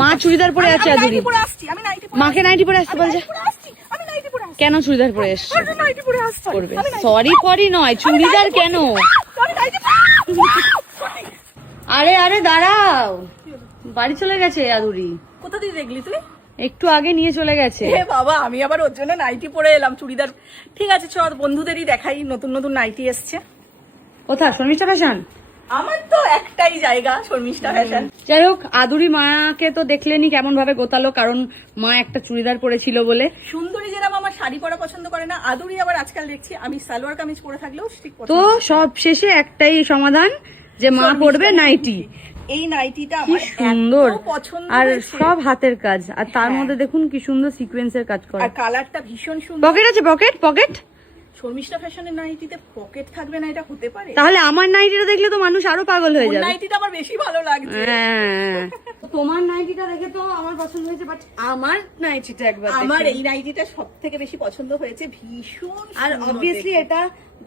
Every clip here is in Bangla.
মা চুড়িদার পরে আছে আদুরি, মাকে নাইটি পরে আসতে বলছে। কেন চুড়িদার পরে এসছে? করবে সরি ফরি নয়, চুড়িদার কেন? আরে আরে দাঁড়াও, বাড়ি চলে গেছে আদুরি। কোথা দিয়ে দেখলি তুই? একটু আগে নিয়ে চলে গেছে। বাবা আমি আবার ওর জন্য নাইটি পরে এলাম, চুড়িদার। ঠিক আছে চল বন্ধুদেরই দেখাই, নতুন নতুন নাইটি এসছে। কোথা? শর্মিষ্ঠা ফ্যাশন। আমার তো একটাই জায়গা, শর্মিষ্ঠা ফ্যাশন। যাই হোক, আদুরি মাকে তো দেখলেনি কেমন ভাবে গোতালো, কারণ মা একটা চুড়িদার পরেছিল বলে। সুন্দরী যেরকম আমার শাড়ি পরা পছন্দ করে না, আদুরি আবার আজকাল দেখছি আমি সালোয়ার কামিজ পরে থাকলেও ঠিক পছন্দ। তো সব শেষে একটাই সমাধান, যে মা পরবে নাইটি। এই নাইটিটা কি আমার সুন্দর, এত পছন্দ আর হয়েছে। সব হাতের কাজ, আর তার মধ্যে দেখুন কি সুন্দর সিকোয়েন্সের কাজ করে। আর কালারটা ভীষণ সুন্দর। পকেট আছে, পকেট পকেট। শর্মিষ্ঠা ফ্যাশনের নাইটিতে পকেট থাকবে না, এটা হতে পারে? তাহলে আমার নাইটিটা দেখলে তো মানুষ আরো পাগল হয়ে যাবে। নাইটিটা আমার বেশি ভালো লাগছে। হ্যাঁ, তোমার নাইটিটা দেখে তো আমার পছন্দ হয়েছে, বাট আমার নাইটিটা একবার আমার এই নাইটিটা সবথেকে বেশি পছন্দ হয়েছে, ভীষণ আর অবভিয়াসলি এটা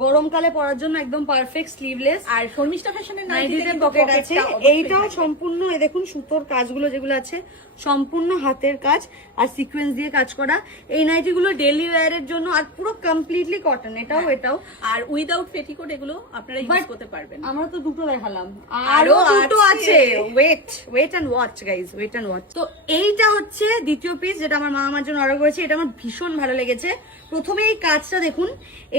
গরমকালে পরার জন্য একদম পারফেক্ট স্লিভলেস। আর শর্মিষ্ঠা ফ্যাশনের নাইটিতে পকেট আছে, এইটাও সম্পূর্ণ দেখুন সুতোর কাজগুলো যেগুলো আছে সম্পূর্ণ হাতের কাজ আর সিকোয়েন্স দিয়ে কাজ করা। এই নাইটিগুলো ডেইলি ওয়্যারের জন্য, আর পুরো কমপ্লিটলি কটন, এটাও এটাও। আর উইদাউট পেটিকোট এগুলো আপনারা ইউজ করতে পারবেন। আমরা তো দুটো দেখালাম, আরো দুটো আছে। Wait and watch guys, wait and watch. তো এইটা হচ্ছে দ্বিতীয় পিস, যেটা আমার মা আমার জন্য অর্ডার করেছে। এটা আমার ভীষণ ভালো লেগেছে। প্রথমে এই কাজটা দেখুন,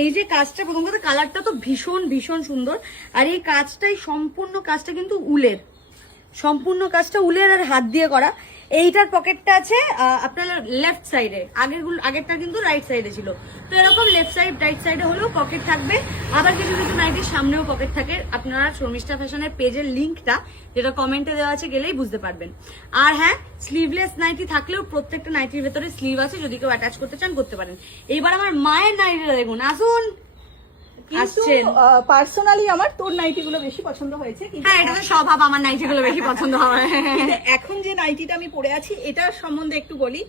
এই যে কাজটা, প্রথম কথা কালারটা তো ভীষণ ভীষণ সুন্দর। আর এই কাজটাই সম্পূর্ণ কাজটা কিন্তু উলের, সম্পূর্ণ কাজটা উলের আর হাত দিয়ে করা। এইটার পকেটটা আছে আপনার লেফট সাইডে, আগেরটা কিন্তু রাইট সাইডে ছিল। তো এরকম লেফট সাইড রাইট সাইডে হলেও পকেট থাকবে। আবার কিছু কিছু নাইটির সামনেও পকেট থাকে। আপনারা শর্মিষ্ঠা ফ্যাশনের পেজের লিঙ্কটা, যেটা কমেন্টে দেওয়া আছে, গেলেই বুঝতে পারবেন। আর হ্যাঁ, স্লিভলেস নাইটি থাকলেও প্রত্যেকটা নাইটির ভেতরে স্লিভ আছে, যদি কেউ অ্যাটাচ করতে চান করতে পারেন। এইবার আমার মায়ের নাইটিটা দেখুন, আসুন। পার্সোনালি আমার তোর নাইটি গুলো বেশি পছন্দ হয়েছে। হ্যাঁ, এটা তো স্বভাব, আমার নাইটি গুলো বেশি পছন্দ হয়। এখন যে নাইটিটা আমি পরে আছি এটার সম্বন্ধে একটু বলি।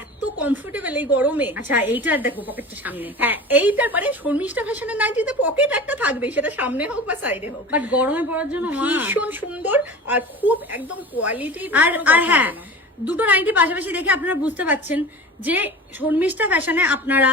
এত কমফোর্টেবল এই গরমে। আচ্ছা, এইটার দেখো পকেটটা সামনে। হ্যাঁ, এইটার মানে শর্মিষ্ঠা ফ্যাশনের নাইটিতে পকেট একটা থাকবে, সেটা সামনে হোক বা সাইডে হোক। বাট গরমে পরার জন্য ভীষণ সুন্দর আর খুব একদম কোয়ালিটি। আর হ্যাঁ, দুটো নাইটি পাশাপাশি দেখে আপনারা বুঝতে পারছেন যে শর্মিষ্ঠা ফ্যাশনে আপনারা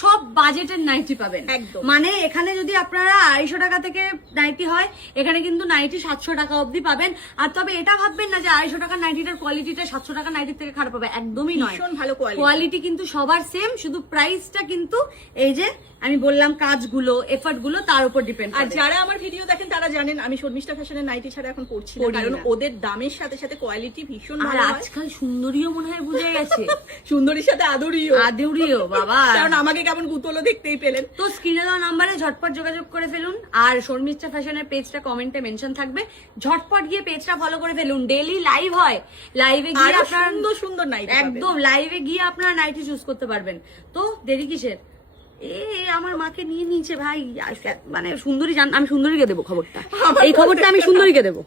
সব বাজেটের নাইটি পাবেন। একদম। মানে এখানে যদি আপনারা 250 টাকা থেকে নাইটি হয়, এখানে কিন্তু নাইটি 700 টাকা অবধি পাবেন। আর তবে এটা ভাববেন না যে 250 টাকার নাইটিটার কোয়ালিটিটা 700 টাকার নাইটির থেকে খারাপ হবে, একদমই নয়। ভীষণ ভালো কোয়ালিটি কিন্তু সবার সেম, শুধু প্রাইসটা কিন্তু এই যে আমি বললাম কাজগুলো, এফর্ট গুলো তার উপর ডিপেন্ড। আর যারা আমার ভিডিও দেখেন তারা জানেন আমি শর্মিষ্ঠা ফ্যাশনের নাইটি ছাড়া এখন পরছি না, কারণ ওদের দামের সাথে সাথে কোয়ালিটি ভীষণ ভালো। আর আজকাল সুন্দরীও মনে হয় বুঝে গেছে। সুন্দরীর সাথে আদুরিও বাবা, কারণ আমাকে কেমন গুতলো দেখতেই পেলেন। তো স্ক্রিনে দেওয়া নাম্বারে ঝটপট যোগাযোগ করে ফেলুন। আর শর্মিষ্ঠা ফ্যাশনের পেজটা কমেন্টে মেনশন থাকবে, ঝটপট গিয়ে পেজটা ফলো করে ফেলুন। ডেইলি লাইভ হয়, লাইভে গিয়ে আপনারা সুন্দর সুন্দর নাইটি একদম লাইভে গিয়ে আপনারা নাইটি চুজ করতে পারবেন। তো দেরি কিসের? আমার মাকে নিয়ে নিয়েছে ভাই, মানে সুন্দরী, আমি সুন্দরীকে দেবো খবরটা, এই খবরটা আমি সুন্দরীকে দেবো।